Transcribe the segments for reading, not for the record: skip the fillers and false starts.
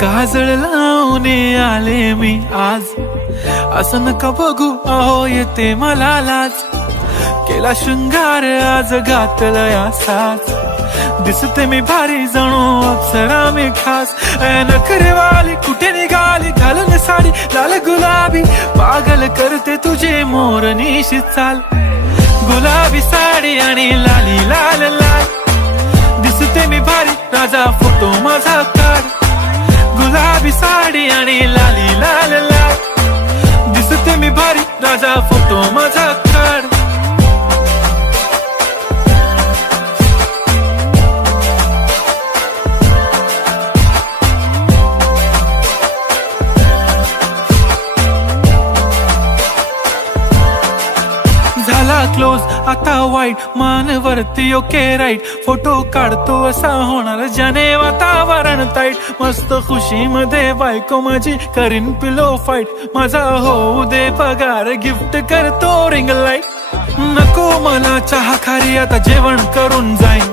काजळ लावून आले मी आज, असं नका बघू अहो येते मला लाज. केला शृंगार आज घातलंय असाच, दिसते मी भारी जणू अप्सरा मी खास. नखरेवाली कुठे निघाली घालून साडी लाल गुलाबी, पागल करते तुझे मोरनीशी चाल. गुलाबी साडी आणि लाली लाल लाल, दिसते मी भारी राजा फोटो माझा काढ. गुलाबी साडी आणि लाली लाल लाल, दिसते मी भारी राजा फोटो माझा काढ. झाला क्लोज आता वाईट, मानवरती ओके राईट. फोटो काढतो असा होणार ज्याने वातावरण ताईट. मस्त खुशी मध्ये बायको माझी करीन पिलो फाईट. माझा होऊ दे पगार गिफ्ट करतो रिंग लाईट. नको मला चहा खारी आता जेवण करून जाईन.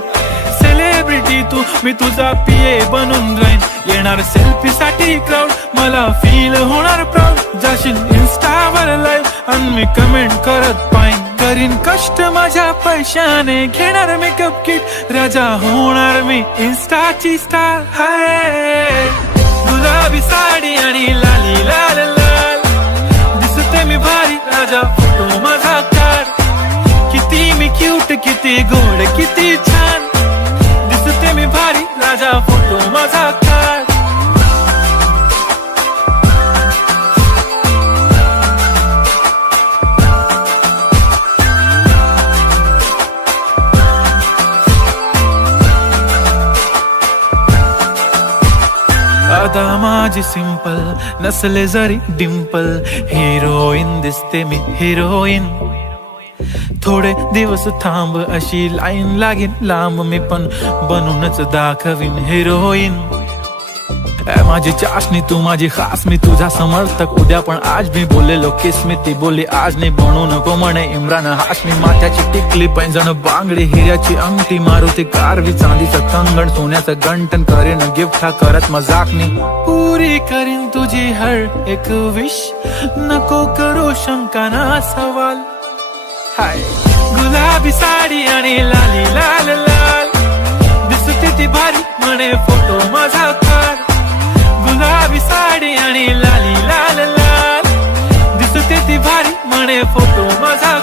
सेलिब्रिटी तू मी तुझा पिये बनून राहीन. येणार सेल्फी साठी क्राऊड मला फील होणार प्राऊड. जाशील इन्स्टावर लाईव्ह आणि मी कमेंट करत पाईन. करीन कष्ट माझ्या पैशाने घेणार मेकअप किट. राजा होणार मी इन्स्टाची स्टार. हाय गुलाबी साडी आणि लाली लाल लाल, दिसते मी भारी राजा फोटो माझा काढ. किती मी क्यूट किती गोड किती छान, दिसते मी भारी राजा फोटो माझा काढ. आता माझी सिंपल नसले जरी डिंपल, हिरोईन दिसते मी हिरोईन. थोडे दिवस थांब अशी लाईन लागेल लांब, मी पण बनूनच दाखवीन हिरोईन. माझी चाशनी तू माझी खास, मी तुझा समर्थक उद्या पण आज. मी बोललेलो किस मी ती बोली आज नाही. बनू नको म्हणे इम्रान हाशमी. माथ्याची टिकली पैंजण बांगडी, हिऱ्याची अंगठी, मारुती कारवी, चांदीचं कंगण, सोन्याचं गंटन. करीन गिफ्ट हा करत मजाकनी. पुरी करीन तुझी हर एक विश, नको करू शंका ना सवाल. हाय गुलाबी साडी आणि लाली लाल लाल, दिसते ती भारी म्हणे फोटो माझा काढ. गुलाबी साडी आणि लाली लाल लाल, दिसते ती भारी म्हणे फोटो माझा.